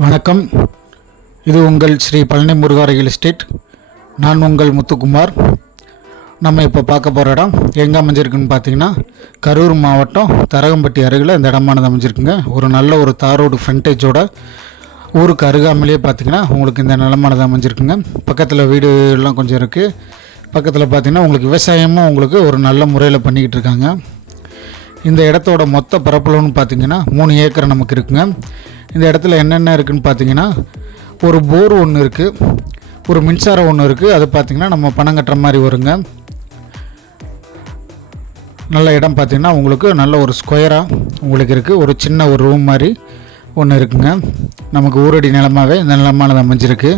வணக்கம். இது உங்கள் ஸ்ரீ பழனி முருகா ரியல் எஸ்டேட். நான் உங்கள் முத்துக்குமார். நம்ம இப்போ பார்க்க போகிற இடம் எங்கே அமைஞ்சிருக்குன்னு பார்த்தீங்கன்னா, கரூர் மாவட்டம் தரகம்பட்டி அருகில் இந்த இடமானது அமைஞ்சிருக்குங்க. ஒரு நல்ல ஒரு தாரோடு ஃப்ரண்டேஜோட ஊருக்கு அருகாமலேயே பார்த்திங்கன்னா உங்களுக்கு இந்த நிலமானது அமைஞ்சிருக்குங்க. பக்கத்தில் வீடுலாம் கொஞ்சம் இருக்குது. பக்கத்தில் பார்த்திங்கன்னா உங்களுக்கு விவசாயமும் உங்களுக்கு ஒரு நல்ல முறையில் பண்ணிக்கிட்டு இருக்காங்க. இந்த இடத்தோட மொத்த பரப்பளவுன்னு பார்த்திங்கன்னா 3 ஏக்கர் நமக்கு இருக்குங்க. இந்த இடத்துல என்னென்ன இருக்குதுன்னு பார்த்தீங்கன்னா, ஒரு போர் ஒன்று இருக்குது, ஒரு மின்சாரம் ஒன்று இருக்குது. அது பார்த்திங்கன்னா நம்ம பணம் கட்டுற மாதிரி வருங்க. நல்ல இடம் பார்த்திங்கன்னா உங்களுக்கு நல்ல ஒரு ஸ்கொயராக உங்களுக்கு இருக்குது. ஒரு சின்ன ஒரு ரூம் மாதிரி ஒன்று இருக்குங்க. நமக்கு ஊரடி நிலமாகவே இந்த நிலமானது அமைஞ்சிருக்கு.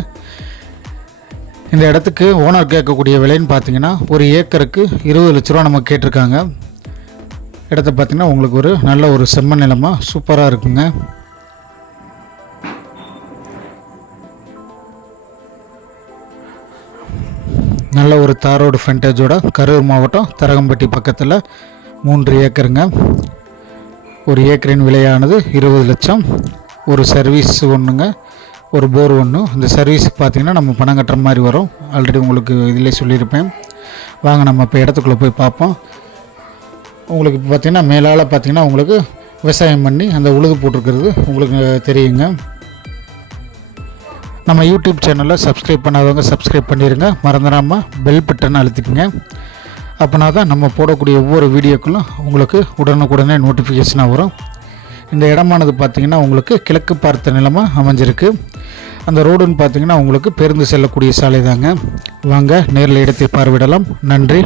இந்த இடத்துக்கு ஓனர் கேட்கக்கூடிய விலைன்னு பார்த்தீங்கன்னா, ஒரு ஏக்கருக்கு 20 லட்ச ரூபா நமக்கு கேட்டிருக்காங்க. இடத்த பார்த்திங்கன்னா உங்களுக்கு ஒரு நல்ல ஒரு செம்மண் நிலமாக சூப்பராக இருக்குங்க. நல்ல ஒரு தாரோடு ஃப்ரண்டேஜோட கரூர் மாவட்டம் தரகம்பட்டி பக்கத்தில் 3 ஏக்கருங்க. ஒரு ஏக்கரின் விலையானது 20 லட்சம். ஒரு சர்வீஸ் ஒன்றுங்க, ஒரு போர் ஒன்று. இந்த சர்வீஸுக்கு பார்த்திங்கன்னா நம்ம பணம் கட்டுற மாதிரி வரும். ஆல்ரெடி உங்களுக்கு இதிலே சொல்லியிருப்பேன். வாங்க நம்ம இப்போ இடத்துக்குள்ளே போய் பார்ப்போம். உங்களுக்கு இப்போ பார்த்திங்கன்னா மேலால் பார்த்திங்கன்னா உங்களுக்கு விவசாயம் பண்ணி அந்த உழுது போட்டிருக்கிறது உங்களுக்கு தெரியுங்க. நம்ம யூடியூப் சேனலில் சப்ஸ்கிரைப் பண்ணாதவங்க சப்ஸ்கிரைப் பண்ணிடுங்க. மறந்துடாமல் பெல் பட்டனை அழுத்திக்கங்க. அப்படின்னா தான் நம்ம போடக்கூடிய ஒவ்வொரு வீடியோக்களும் உங்களுக்கு உடனுக்குடனே நோட்டிஃபிகேஷனாக வரும். இந்த இடமானது பார்த்திங்கன்னா உங்களுக்கு கிழக்கு பார்த்த நிலமாக அமைஞ்சிருக்கு. அந்த ரோடுன்னு பார்த்திங்கன்னா உங்களுக்கு பேருந்து செல்லக்கூடிய சாலை தாங்க. வாங்க நேரில் இடத்தை பார்வையிடலாம். நன்றி.